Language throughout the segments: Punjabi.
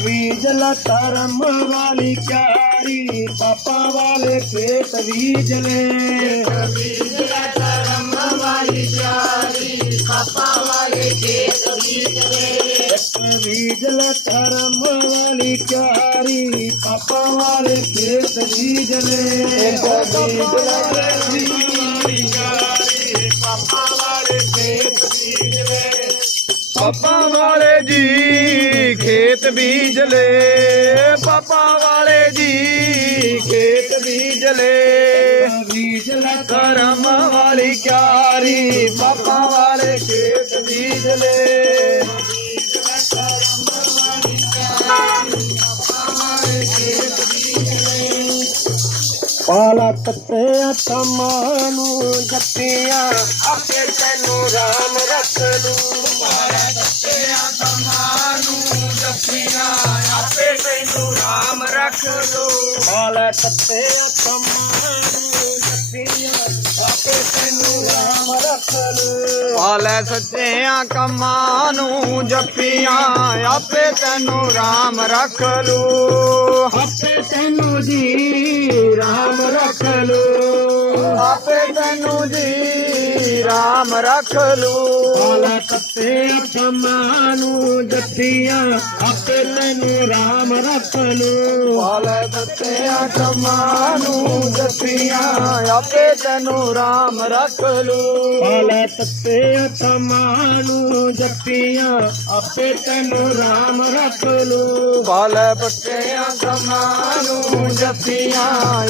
ਬੀਜ ਲਾ ਧਰਮ ਵਾਲੀ ਪਿਆਰੀ ਪਾਪਾ ਵਾਲੇ ਖੇਤ ਬੀਜ ਲੈ ਇੱਕ ਬੀਜ ਲਾ ਧਰਮ ਵਾਲੀ ਪਿਆਰੀ ਪਾਪਾ ਵਾਲੇ ਖੇਤ ਪਾਪਾ ਵਾਲੇ ਇੱਕ ਬੀਜ ਜਲੇ। ਪਾਪਾ ਵਾਲੇ ਜੀ ਖੇਤ ਬੀਜ ਲੈ ਪਾਪਾ ਵਾਲੇ ਜੀ ਖੇਤ ਬੀਜ ਲੈ। ਬੀਜ ਲਾ। ਕਰਮ ਵਾਲੀ ਕਿਆਰੀ ਪਾਪਾ ਵਾਲੇ ਖੇਤ ਬੀਜ ਲੈ। ਪਾਲਾ ਤੱਤੇ ਤਮਾਂ ਨੂੰ ਜੱਪੀਆਂ ਆਪੇ ਤੈਨੂੰ ਰਾਮ ਰੱਖ ਲੂ। ਰੱਖ ਲੋ ਪਾਲਾ ਤੱਤੇ ਤਮਾਂ ਨੂੰ ਜੱਪੀਆਂ ਆਪੇ ਤੈਨੂੰ ਰਾਮ ਰੱਖ ਲੂ। ਪਾਲੇ ਸੱਚਿਆਂ ਕੰਮਾਂ ਨੂੰ ਜੱਪੀਆਂ ਆਪੇ ਤੈਨੂੰ ਰਾਮ ਰੱਖ ਲੂ। ਆਪੇ ਤੈਨੂੰ ਜੀ ਰਾਮ ਰੱਖ ਲੂ। ਆਪੇ ਤੈਨੂੰ ਜੀ ਰਾਮ ਰੱਖ ਲੂ ਪਾਲਾ ਤੱਤੇ ਤਮਾਂ ਨੂੰ ਆਪੇ ਤੈਨੂੰ ਰਾਮ ਰੱਖ ਲੂ ਪਾਲੇ ਸੱਚਿਆਂ ਕੰਮਾਂ ਨੂੰ ਆਪੇ ਤੈਨੂੰ ਰਾਮ ਰੱਖ ਲੂ ਪਾਲਾ ਤੱਤੇ ਨੂੰ ਜੱਪੀਆਂ ਆਪੇ ਤੈਨੂੰ ਰਾਮ ਰੱਖ ਲੂ ਪਾਲੇ ਪੱਤਿਆਂ ਕੰਮਾਂ ਨੂੰ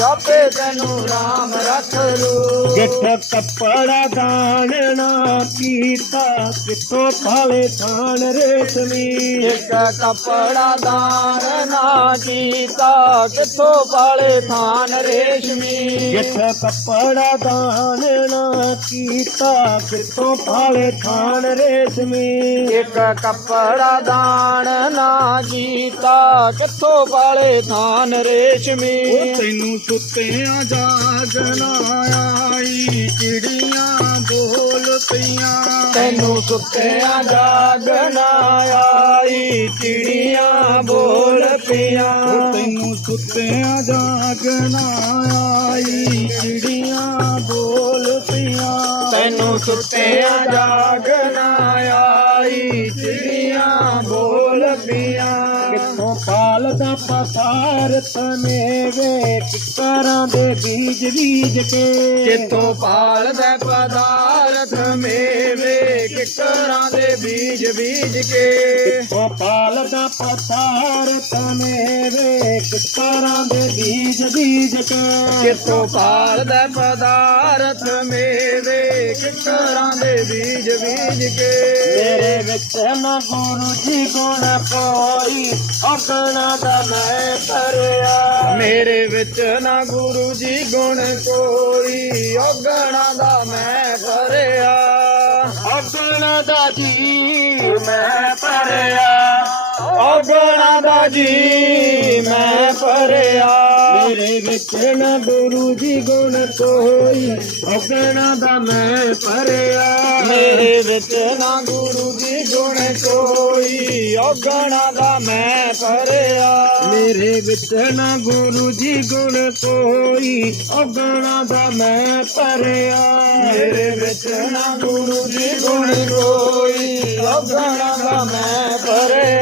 ਆਪੇ ਤੈਨੂੰ ਰਾਮ ਰੱਖ ਲੂ ਗਿੱਠ ਕੱਪੜਾ ਦਾਣਨਾ ਕੀਤਾ ਕਿਤੋਂ ਪਾਲੇ ਥਾਨ ਰੇਸ਼ਮੀ। ਇੱਕ ਕਪੜਾ ਦਾਨ ਨਾ ਕੀਤਾ ਕਿੱਥੋਂ ਪਾਲੇ ਥਾਨ ਰੇਸ਼ਮੀ। ਗਿੱਠ ਕੱਪੜਾ ਦਾਣਨਾ ਕੀਤਾ ਕਿਤੋਂ ਪਾਲੇ ਥਾਨ ਰੇਸ਼ਮੀ। ਇੱਕ ਕਪੜਾ ਦਾਨ ਨਾ ਕੀਤਾ ਕਿੱਥੋਂ ਪਾਲੇ ਥਾਨ ਰੇਸ਼ਮੀ। ਉਹ ਤੈਨੂੰ ਸੁੱਤਿਆਂ ਜਾਗਣਾ ਆਈ ਚਿੜੀਆਂ ਪਈਆਂ ਤੈਨੂੰ ਸੁੱਤਿਆਂ ਜਾਗਣਾ ਆਈ ਚਿੜੀਆਂ ਬੋਲ ਪਈਆਂ। ਤੈਨੂੰ ਸੁੱਤਿਆਂ ਜਾਗਣਾ ਆਈ ਚਿੜੀਆਂ ਬੋਲ ਪਈਆਂ। ਤੈਨੂੰ ਸੁੱਤਿਆਂ ਜਾਗਣਾ ਆਈ ਚਿੜੀਆਂ ਬੋਲ ਪਈਆਂ। ਕਿੱਥੋਂ ਪਾਲਦਾ ਪਸਾਰ ਤਨੇਵੇ ਕਿਕਰਾਂ ਦੇ ਬੀਜ ਬੀਜ ਕੇ। ਕਿਤੋਂ ਪਾਲਦਾ ਪਦਾਰਥ ਕਿਕਰਾਂ ਦੇ ਬੀਜ ਬੀਜ ਕੇ। ਕਿੱਥੋਂ ਪਾਲਦਾ ਪਸਾਰ ਤਨੇਵੇ ਕਿਕਰਾਂ ਦੇ ਬੀਜ ਬੀਜ ਕੇ। ਕਿਤੋਂ ਪਾਲਦਾ ਪਦਾਰਥ ਮੇਵੇ ਕਿਕਰਾਂ ਦੇ ਬੀਜ ਬੀਜ ਕੇ। ਮੇਰੇ ਵਿੱਚ ਨਾ ਗੁਰੂ ਜੀ ਗੁਣ ਕੋਈ ਅਗਣਾ ਦਾ ਮੈਂ ਭਰਿਆ ਮੇਰੇ ਵਿੱਚ ਨਾ ਗੁਰੂ ਜੀ ਗੁਣ ਕੋਈ ਔਗਣਾ ਦਾ ਮੈਂ ਭਰਿਆ ਅਗਣਾ ਦਾ ਜੀ ਮੈਂ ਭਰਿਆ। ਔਗਣਾ ਦਾ ਜੀ ਮੈਂ ਭਰਿਆ। ਮੇਰੇ ਵਿੱਚ ਨਾ ਗੁਰੂ ਜੀ ਗੁਣ ਕੋਈ ਔਗਣਾ ਦਾ ਮੈਂ ਭਰਿਆ। ਮੇਰੇ ਵਿੱਚ ਨਾ ਗੁਰੂ ਜੀ ਗੁਣ ਕੋਈ ਔਗਣਾ ਦਾ ਮੈਂ ਭਰਿਆ। ਮੇਰੇ ਵਿੱਚ ਨਾ ਗੁਰੂ ਜੀ ਗੁਣ ਕੋਈ ਔਗਣਾ ਦਾ ਮੈਂ ਭਰਿਆ। ਮੇਰੇ ਰਚਣਾ ਗੁਰੂ ਜੀ ਗੁਣ ਕੋਈ ਲੱਭਣਾ ਮੈਂ ਪਰੇ